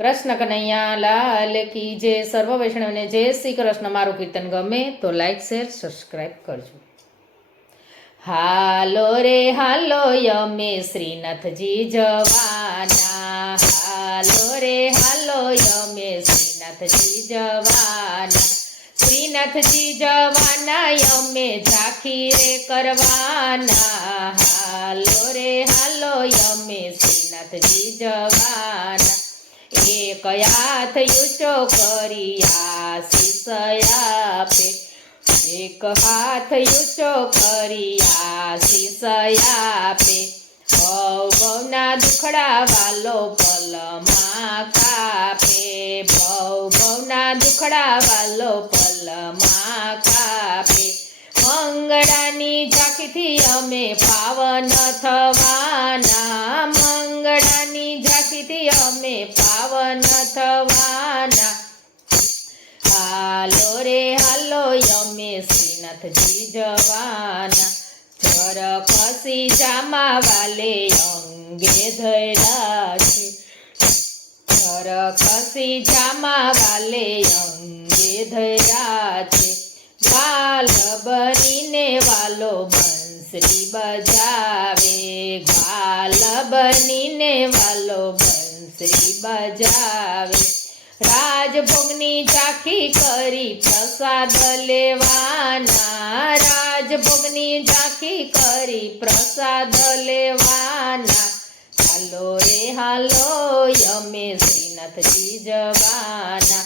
કૃષ્ણ કનૈયા લાલ કી જય. સર્વ વૈષ્ણવને જય શ્રી કૃષ્ણ. મારું કીર્તન ગમે તો લાઈક શેર સબસ્ક્રાઈબ કરજો. હાલો રે હાલો યમે શ્રીનાથજી જવાના, હાલો રે હાલો યમે શ્રીનાથજી જવાના, શ્રીનાથજી જવાના યમે ઝાંખી રે કરવાના, હાલો રે હાલો યમે શ્રીનાથજી જવાના, એક હાથ ઊંચો કરી આશીષ આપે, એક હાથ ઊંચો કરી આશીષ આપે, ભવ ભવના દુખડા વાલો પલમાં કાપે, ભવ ભવના દુખડા વાલો પલમાં કાપે, મંગળાની ઝાંખીથી અમે પાવન થવાના, મંગળાની ઝાંખીથી અમે પાવન થવાના, હાલો રે હાલો યમે શ્રીનાથજી જવાના, જર ખસી જામા વાલે અંગે ધૈડા છે, જર ખસી જામા વાલે અંગે ધૈડા છે, ગાલ બનીને વાલો બંસરી બજાવે, ગાલ બનીને વાલો બંસરી બજાવે, રાજભોગની ઝાંખી કરી પ્રસાદ લેવાના, રાજભોગની ઝાંખી કરી પ્રસાદ લેવાના, હાલો રે હાલો યમે શ્રીનાથજી જવાના,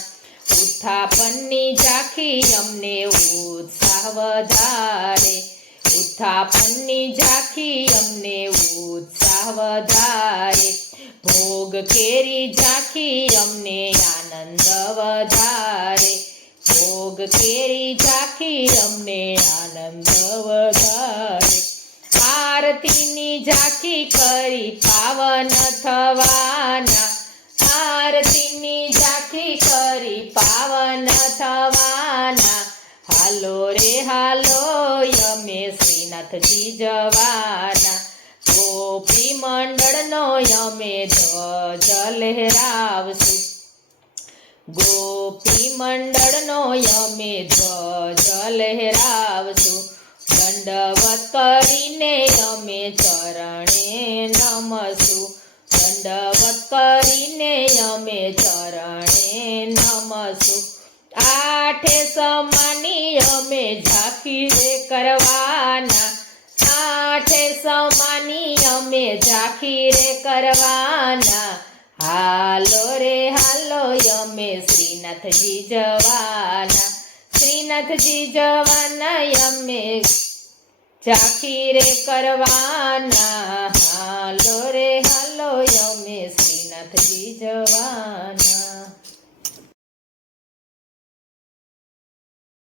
ઉત્થાપનની ઝાંખી અમને ઉત્સાહ વધારે, ઉત્થાપનની ઝાંખી અમને ઉત્સાહ વધારે, ભોગ કેરી ઝાંખી અમને આનંદ વધારે, ભોગ કેરી ઝાંખી અમને આનંદ વધારે, આરતીની ઝાંખી કરી પાવન થવાના, આરતીની ઝાંખી કરી પાવન થવાના, હાલો રે હાલો યમે શ્રીનાથજી જવાના, ગોપી મંડળનો યમે ધ્વજ લહેરાવશું, ગોપી મંડળનો યમે ધ્વજ લહેરાવશું, દંડવત કરીને અમે ચરણે નમશું, દંડવત કરીને અમે ચરણે નમશું, આઠે સમાની અમે ઝાંખી રે કરવાના, આઠે સમાની અમે ઝાંખી રે કરવાના, હાલો રે હાલો યમે શ્રીનાથજી જવાના, શ્રીનાથજી જવાના યમે ઝાંખી રે કરવાના, હાલો રે હાલો યમે શ્રીનાથજી જવાના.